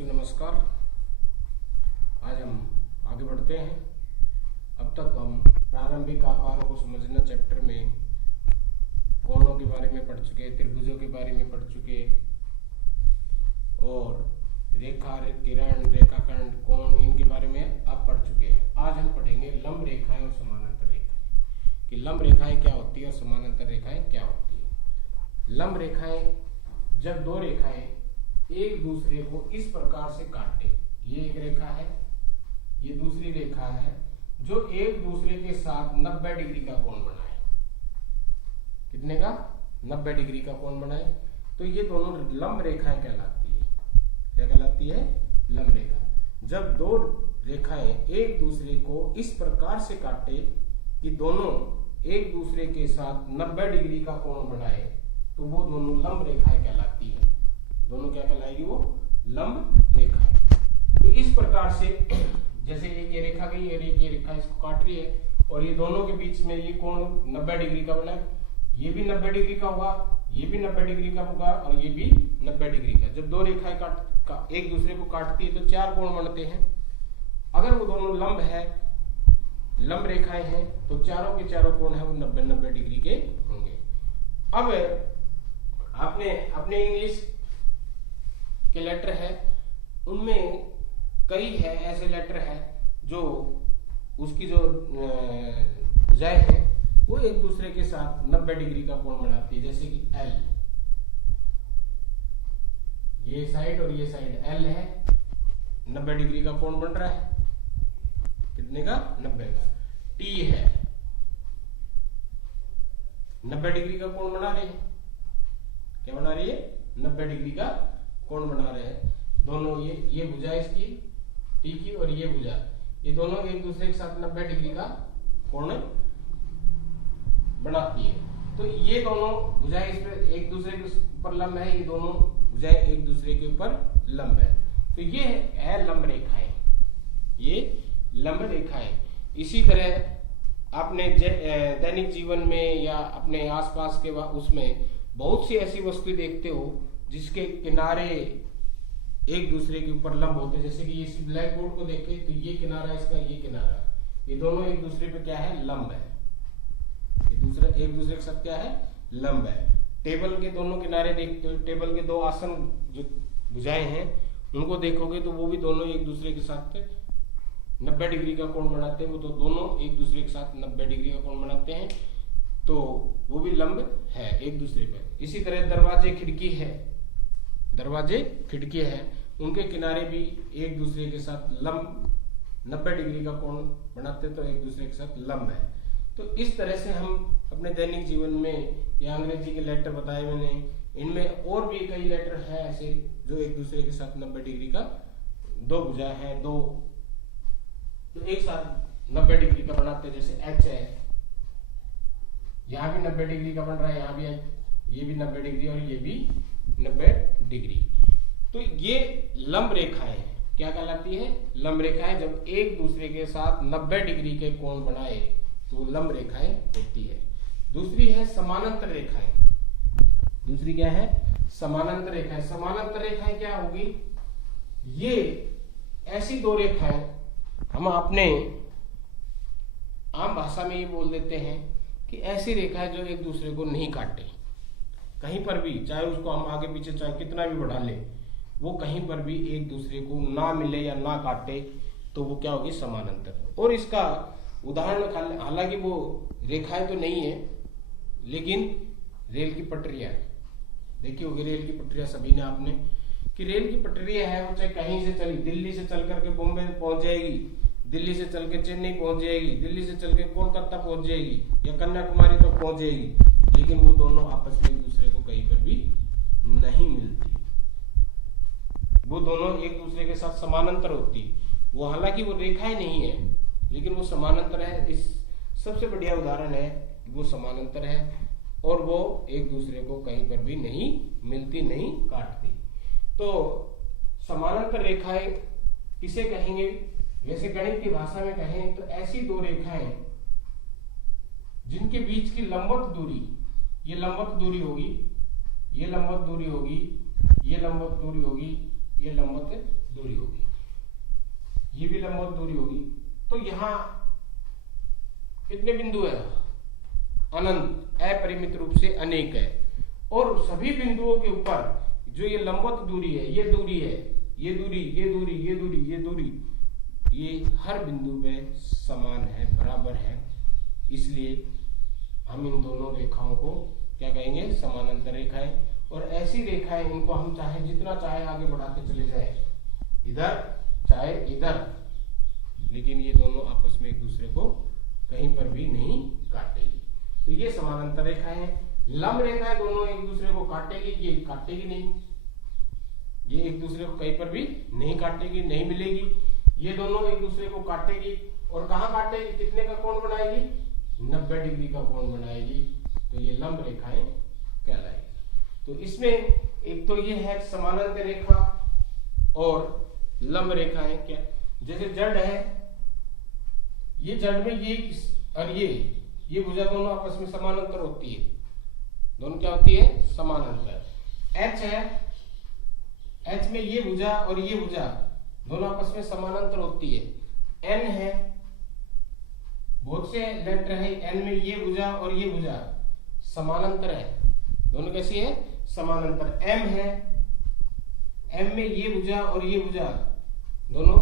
बच्चों नमस्कार। आज हम आगे बढ़ते हैं। अब तक हम प्रारंभिक आकारों को समझना चैप्टर में कोणों के बारे में पढ़ चुके, त्रिभुजों के बारे में पढ़ चुके और रेखा, किरण, रेखाखंड, कोण इनके बारे में आप पढ़ चुके हैं। आज हम पढ़ेंगे लंब रेखाएं और समानांतर रेखाएं कि लंब रेखाएं क्या होती है और समानांतर रेखाएं क्या होती है। लंब रेखाएं, जब दो रेखाएं एक दूसरे को इस प्रकार से काटे, ये एक रेखा है, ये दूसरी रेखा है, जो एक दूसरे के साथ 90 डिग्री का कोण बनाए। कितने का? 90 डिग्री का कोण बनाए, तो ये दोनों लंब रेखाएं कहलाती है। क्या कहलाती है? लंब रेखा। जब दो रेखाएं एक दूसरे को इस प्रकार से काटे कि दोनों एक दूसरे के साथ 90 डिग्री का कोण बनाए, तो वो दोनों लंब रेखाएं कहलाती है। दोनों क्या कहलाएगी? वो लंब रेखाएं। तो इस प्रकार से जैसे एक ये रेखा गई और एक ये रेखा इसको काट रही है और ये दोनों के बीच में ये कोण 90 डिग्री का बना है। ये भी 90 डिग्री का होगा, ये भी 90 डिग्री का होगा और ये भी 90 डिग्री का। जब दो रेखाएं एक दूसरे को काटती है तो चार कोण बनते हैं। अगर वो दोनों लंब है, लंब रेखाएं हैं, तो चारों के चारों कोण है वो 90-90 डिग्री के होंगे। अब आपने अपने इंग्लिश के लेटर है, उनमें कई है ऐसे लेटर है जो उसकी जो भुजाएं हैं वो एक दूसरे के साथ 90 डिग्री का कोण बनाती है। जैसे कि एल, ये साइड और ये साइड एल है, 90 डिग्री का कोण बन रहा है। कितने का? 90 का। टी है, 90 डिग्री का कोण बना रही है। क्या बना रही है? 90 डिग्री का कोण बना रहे हैं। दोनों ये भुजा इसकी टी की और ये भुजा, ये दोनों एक दूसरे के साथ 90 डिग्री का कोण बनाती है। तो ये दोनों भुजाएं इस पे एक दूसरे के ऊपर लंब है, ये दोनों भुजाएं एक दूसरे के ऊपर लंब है। तो ये है लंब रेखाएं, ये लंब रेखाएं। इसी तरह आपने दैनिक जीवन में या अपने आसपास के उसमें बहुत सी ऐसी वस्तु देखते हो जिसके किनारे एक दूसरे के ऊपर लंब होते हैं। जैसे कि इस ब्लैक बोर्ड को देखें तो ये किनारा इसका, ये किनारा, ये दोनों एक दूसरे पे क्या है? लंब है। ये दूसरा एक दूसरे के साथ क्या है? लंब है। टेबल के दोनों किनारे देखते हो, टेबल के दो आसन जो भुजाएं हैं उनको देखोगे तो वो भी दोनों एक दूसरे के साथ 90 डिग्री का कोण बनाते हैं। वो तो दोनों एक दूसरे के साथ 90 डिग्री का कोण बनाते हैं, तो वो भी लंब है एक दूसरे पर। इसी तरह दरवाजे, खिड़की है, दरवाजे खिड़की है, उनके किनारे भी एक दूसरे के साथ लंब 90 डिग्री का कोण बनाते, तो एक दूसरे के साथ लंब है। तो इस तरह से हम अपने दैनिक जीवन में, या अंग्रेजी के लेटर बताए मैंने, इनमें और भी कई लेटर है ऐसे जो एक दूसरे के साथ 90 डिग्री का, दो भुजा है, दो तो एक साथ 90 डिग्री का बनाते हैं। जैसे एच है, यहाँ भी 90 डिग्री का बन रहा है, यहाँ भी ये भी 90 डिग्री और ये भी 90 डिग्री। तो ये लंब रेखाएं हैं। क्या कहलाती है? लंब रेखाएं। जब एक दूसरे के साथ 90 डिग्री के कोण बनाए तो लंब रेखाएं होती है। दूसरी है समानांतर रेखाएं। दूसरी क्या है? समानांतर रेखाएं। समानांतर रेखाएं क्या होगी? ये ऐसी दो रेखाएं, हम अपने आम भाषा में ये बोल देते हैं कि ऐसी रेखा है जो एक दूसरे को नहीं काटे कहीं पर भी, चाहे उसको हम आगे पीछे चाहे कितना भी बढ़ा ले, वो कहीं पर भी एक दूसरे को ना मिले या ना काटे, तो वो क्या होगी? समानांतर। और इसका उदाहरण, हालांकि वो रेखाएं तो नहीं है, लेकिन रेल की पटरियां देखी होगी। रेल की पटरियां सभी ने आपने, कि रेल की पटरियां है, वो चाहे कहीं से चली, दिल्ली से चल करके बॉम्बे पहुंच जाएगी, दिल्ली से चल के चेन्नई पहुंच जाएगी, दिल्ली से चल के कोलकाता पहुंच जाएगी या कन्याकुमारी तक पहुंच जाएगी, लेकिन वो दोनों आपस में एक दूसरे को कहीं पर भी नहीं मिलती। वो दोनों एक दूसरे के साथ समानांतर होती। वो हालांकि वो रेखाएं नहीं है, लेकिन वो समानांतर है। इस सबसे बढ़िया उदाहरण है कि वो समानांतर है और वो एक दूसरे को कहीं पर भी नहीं मिलती, नहीं काटती। तो समानांतर रेखाएं किसे कहेंगे? वैसे गणित की भाषा में कहें तो ऐसी दो रेखाएं जिनके बीच की लंबवत दूरी, ये लंबवत दूरी होगी, ये लंबवत दूरी होगी, ये लंबवत दूरी होगी, ये लंबवत दूरी होगी, ये भी लंबवत दूरी होगी। तो यहां कितने बिंदु है? अनंत, अपरिमित रूप से अनेक है। और सभी बिंदुओं के ऊपर जो ये लंबवत दूरी है, ये दूरी है, ये दूरी, ये दूरी, ये दूरी, ये दूरी, ये हर बिंदु पे समान है, बराबर है। इसलिए हम इन दोनों रेखाओं को क्या कहेंगे? समानांतर रेखाएं। और ऐसी रेखाएं, इनको हम चाहे जितना चाहे आगे बढ़ाते चले जाए, इधर चाहे इधर, लेकिन ये दोनों आपस में एक दूसरे को कहीं पर भी नहीं काटेगी। तो ये समानांतर रेखाएं हैं। लंब रेखाएं दोनों एक दूसरे को काटेगी, ये काटेगी नहीं, ये एक दूसरे को कहीं पर भी नहीं काटेगी, नहीं मिलेगी। ये दोनों एक दूसरे को काटेगी और कहाँ काटेगी? कितने का कोण बनाएगी? 90 डिग्री का कोण बनाएगी। तो ये लंब रेखाएं कहलाएगी। तो इसमें एक तो ये है समानांतर रेखा और लंब रेखाएं। क्या? जैसे जड़ है, ये जड़ में ये और ये भुजा दोनों आपस में समानांतर होती है। दोनों क्या होती है? समानांतर। एच है, एच में ये भुजा और ये भुजा दोनों आपस में समानांतर होती है। एन है, बहुत से लेटर है, एन में ये भुजा और ये भुजा समानांतर है, दोनों कैसी है? समानांतर। एम है, एम में ये भुजा और ये भुजा दोनों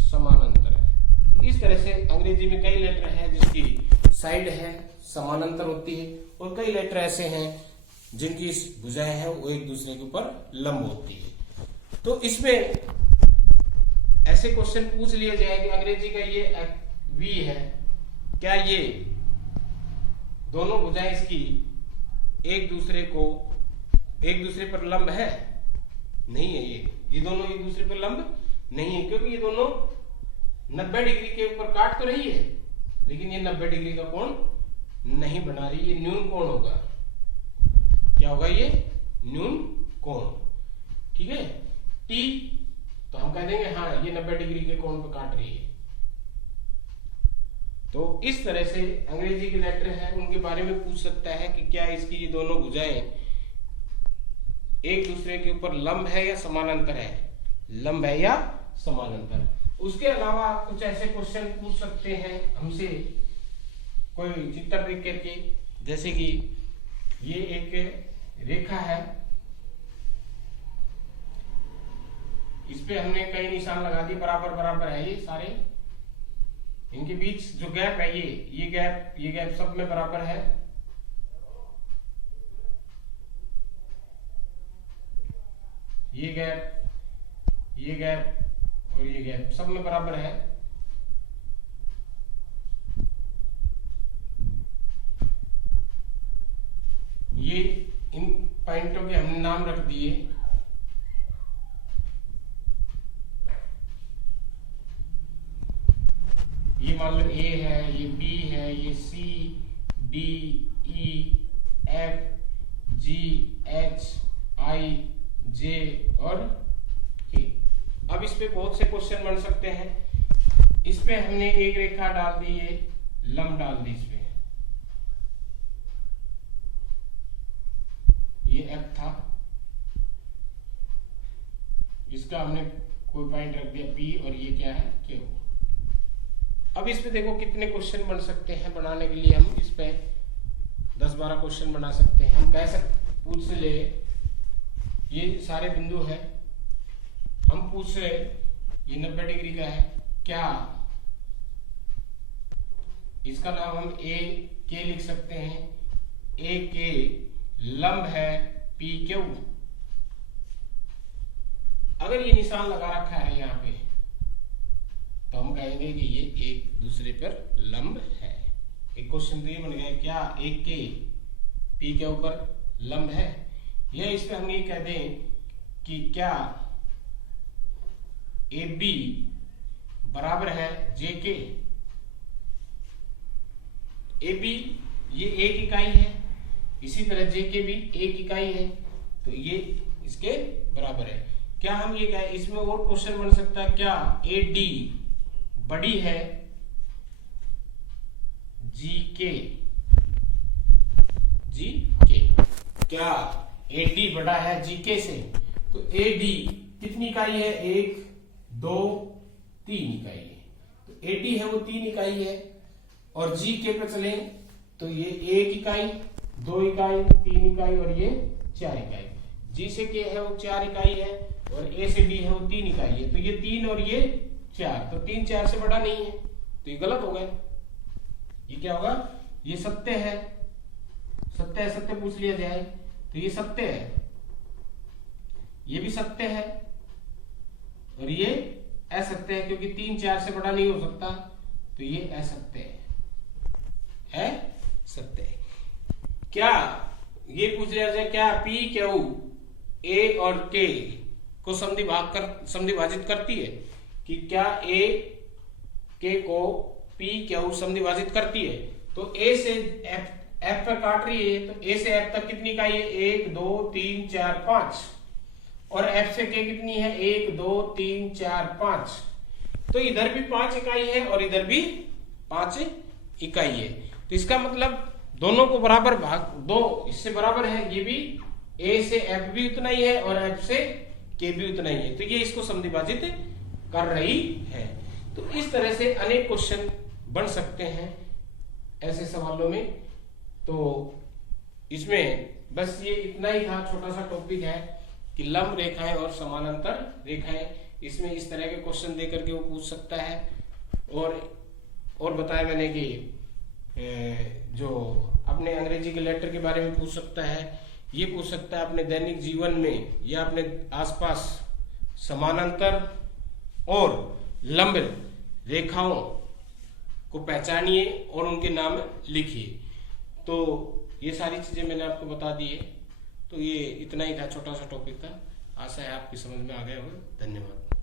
समानांतर है। तो इस तरह से अंग्रेजी में कई लेटर है जिसकी साइड है समानांतर होती है, और कई लेटर ऐसे हैं जिनकी भुजाएं हैं वो एक दूसरे के ऊपर लंब होती है। तो इसमें ऐसे क्वेश्चन पूछ लिए जाए कि अंग्रेजी का ये वी है, क्या ये दोनों भुजाएं इसकी एक दूसरे पर लंब है? नहीं है। ये दोनों एक दूसरे पर लंब नहीं है, क्योंकि ये दोनों 90 डिग्री के ऊपर काट तो रही है, लेकिन ये 90 डिग्री का कोण नहीं बना रही। ये न्यून कोण होगा। क्या होगा? ये न्यून कोण। ठीक है। टी तो हम कह देंगे हाँ ये 90 डिग्री के कोण पे काट रही है। तो इस तरह से अंग्रेजी के लेटर हैं उनके बारे में पूछ सकता है कि क्या इसकी ये दोनों भुजाएं एक दूसरे के ऊपर लंब है या समानांतर है? लंब है या समानांतर। उसके अलावा कुछ ऐसे क्वेश्चन पूछ सकते हैं हमसे, कोई चित्र देख करके, जैसे कि ये एक रेखा है, इस पे हमने कई निशान लगा दिए, बराबर बराबर है ये सारे, इनके बीच जो गैप है ये गैप सब में बराबर है। ये गैप और ये गैप सब में बराबर है। ये इन पॉइंटों के हमने नाम रख दिए। ये मान लो ए है, ये बी है, ये सी, डी, ई, एफ, जी, एच, आई, जे और के। अब इस पे बहुत से क्वेश्चन बन सकते हैं। इस पे हमने एक रेखा डाल दी, ये लंब डाल दी, इस पे ये एफ था, इसका हमने कोई पॉइंट रख दिया पी, और ये क्या है? क्यू। अब इस पे देखो कितने क्वेश्चन बन सकते हैं। बनाने के लिए हम इस पे 10-12 क्वेश्चन बना सकते हैं। हम कह सकते, पूछ ले, ये सारे बिंदु है, हम पूछ रहे ये 90 डिग्री का है, क्या इसका नाम हम ए के लिख सकते हैं? ए के लंब है पी क्यू। अगर ये निशान लगा रखा है यहाँ पे तो हम कहेंगे कि ये एक दूसरे पर लंब है। एक क्वेश्चन तो ये बन गया, क्या एक के पी के ऊपर लंब है? या इस पे हम ये कह दें कि क्या ए बी बराबर है जे के। ए बी ये एक इकाई है, इसी तरह जे के भी एक इकाई है, तो ये इसके बराबर है। क्या हम ये कहें, इसमें और क्वेश्चन बन सकता है, क्या ए डी बड़ी है जी के? क्या ए डी बड़ा है जी के से? तो ए डी कितनी इकाई है? एक, 2 3 इकाई है। तो AD है वो 3 इकाई है, और GK पे चले तो ये 1 इकाई, 2 इकाई, 3 इकाई और ये 4 इकाई। G से K है वो 4 इकाई है, और A से D है वो 3 इकाई है। तो ये 3 और ये 4, तो 3 4 से बड़ा नहीं है, तो ये गलत हो गया। ये क्या होगा, ये सत्य है, सत्य है, सत्य पूछ लिया जाए तो ये सत्य है, ये भी सत्य है, और ये असत्य है, क्योंकि 3 4 से बड़ा नहीं हो सकता, तो ये असत्य है, सत्य है। क्या ये पूछ लिया जाए, क्या P Q A और K को समद्विभाजित करती है, कि क्या A K को P Q समद्विभाजित करती है? तो A से F पर काट रही है, तो A से F तक कितनी इकाई है, 1 2 3 4 5, और F से K कितनी है, 1 2 3 4 5, तो इधर भी 5 इकाई है और इधर भी 5 इकाई है। तो इसका मतलब दोनों को बराबर भाग दो, इससे बराबर है, ये भी A से F भी उतना ही है और F से K भी उतना ही है, तो ये इसको समद्विभाजित कर रही है। तो इस तरह से अनेक क्वेश्चन बन सकते हैं ऐसे सवालों में। तो इसमें बस ये इतना ही था, छोटा सा टॉपिक है कि लंब रेखाएं और समानांतर रेखाएं, इसमें इस तरह के क्वेश्चन दे करके वो पूछ सकता है। और बताया मैंने कि जो अपने अंग्रेजी के लेटर के बारे में पूछ सकता है, ये पूछ सकता है अपने दैनिक जीवन में या अपने आसपास समानांतर और लंब रेखाओं को पहचानिए और उनके नाम लिखिए। तो ये सारी चीजें मैंने आपको बता दी है। तो ये इतना ही था, छोटा सा टॉपिक था। आशा है आपकी समझ में आ गया होगा। धन्यवाद।